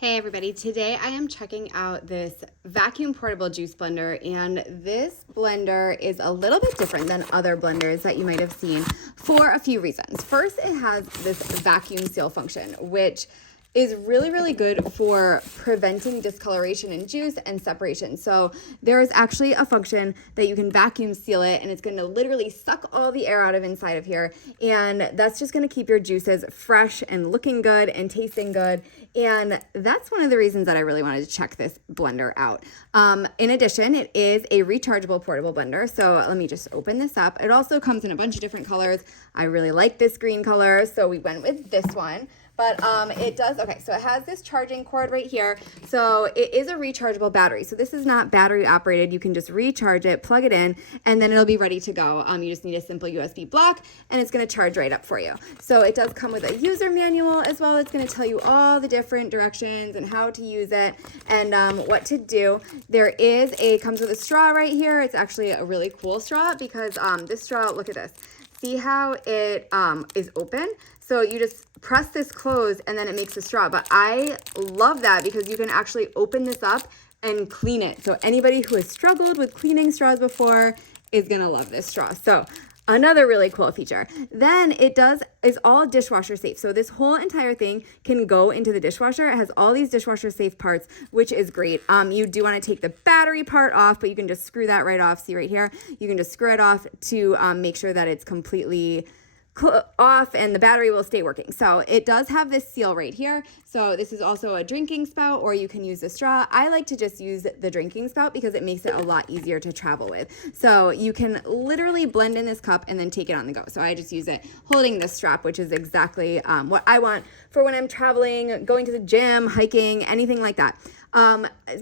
Hey everybody, today I am checking out this vacuum portable juice blender, and this blender is a little bit different than other blenders that you might have seen for a few reasons. First, it has this vacuum seal function, which is really good for preventing discoloration in juice and separation. So there is actually a function that you can vacuum seal it, and it's going to literally suck all the air out of inside of here, and that's just going to keep your juices fresh and looking good and tasting good. And that's one of the reasons that I really wanted to check this blender out. In addition, it is a rechargeable portable blender. So let me just open this up. It also comes in a bunch of different colors. I really like this green color, so we went with this one. But it does, okay, so it has this charging cord right here. So it is a rechargeable battery. So this is not battery operated. You can just recharge it, plug it in, and then it'll be ready to go. You just need a simple USB block, and it's gonna charge right up for you. So it does come with a user manual as well. It's gonna tell you all the different directions and how to use it and what to do. Comes with a straw right here. It's actually a really cool straw because this straw, look at this. See how it is open? So you just press this closed and then it makes a straw. But I love that because you can actually open this up and clean it. So anybody who has struggled with cleaning straws before is gonna love this straw. So another really cool feature. Then is all dishwasher safe. So this whole entire thing can go into the dishwasher. It has all these dishwasher safe parts, which is great. You do want to take the battery part off, but you can just screw that right off. See right here? You can just screw it off to make sure that it's completely off and the battery will stay working. So it does have this seal right here. So this is also a drinking spout, or you can use the straw. I like to just use the drinking spout because it makes it a lot easier to travel with. So you can literally blend in this cup and then take it on the go. So I just use it holding this strap, which is exactly what I want for when I'm traveling, going to the gym, hiking, anything like that.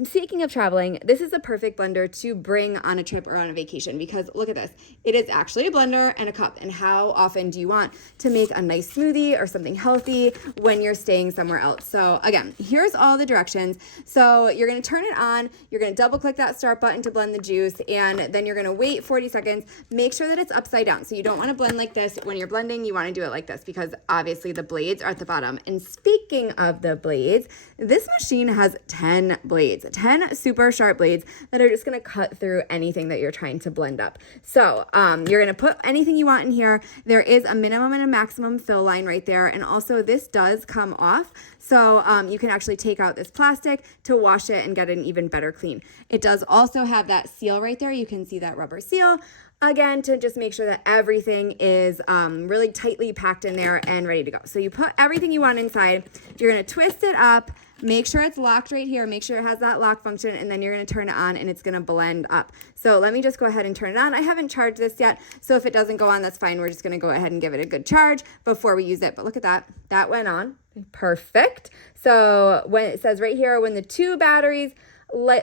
Speaking of traveling, this is a perfect blender to bring on a trip or on a vacation because look at this. It is actually a blender and a cup. And how often do you want to make a nice smoothie or something healthy when you're staying somewhere else? So again, here's all the directions. So you're going to turn it on. You're going to double click that start button to blend the juice, and then you're going to wait 40 seconds. Make sure that it's upside down. So you don't want to blend like this. When you're blending, you want to do it like this because obviously the blades are at the bottom. And speaking of the blades, this machine has 10 blades, 10 super sharp blades that are just going to cut through anything that you're trying to blend up. So you're going to put anything you want in here. There is a minimum and a maximum fill line right there. And also this does come off. So you can actually take out this plastic to wash it and get an even better clean. It does also have that seal right there. You can see that rubber seal. Again, to just make sure that everything is really tightly packed in there and ready to go. So you put everything you want inside. You're going to twist it up. Make sure it's locked right here. Make sure it has that lock function, and then you're going to turn it on and it's going to blend up. So let me just go ahead and turn it on. I haven't charged this yet, so if it doesn't go on, that's fine. We're just going to go ahead and give it a good charge before we use it. But look at that. That went on. Perfect. So when it says right here, when the two batteries when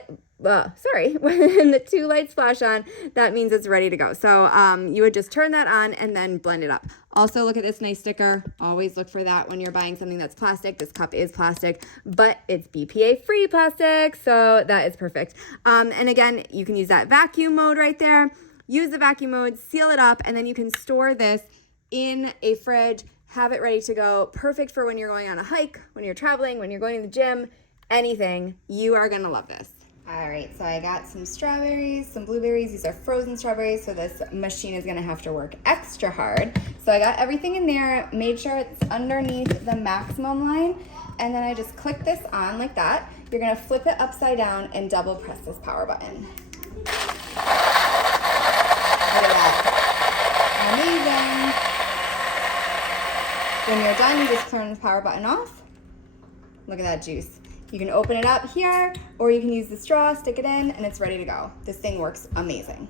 the two lights flash on, that means it's ready to go. So you would just turn that on and then blend it up. Also, look at this nice sticker. Always look for that when you're buying something that's plastic. This cup is plastic, but it's BPA-free plastic, so that is perfect. And again, you can use that vacuum mode right there. Use the vacuum mode, seal it up, and then you can store this in a fridge, have it ready to go. Perfect for when you're going on a hike, when you're traveling, when you're going to the gym, anything. You are gonna love this. All right, so I got some strawberries, some blueberries. These are frozen strawberries, so this machine is gonna have to work extra hard. So I got everything in there, made sure it's underneath the maximum line, and then I just click this on like that. You're gonna flip it upside down and double press this power button. Look at that. Amazing. When you're done, you just turn the power button off. Look at that juice. You can open it up here, or you can use the straw, stick it in, and it's ready to go. This thing works amazing.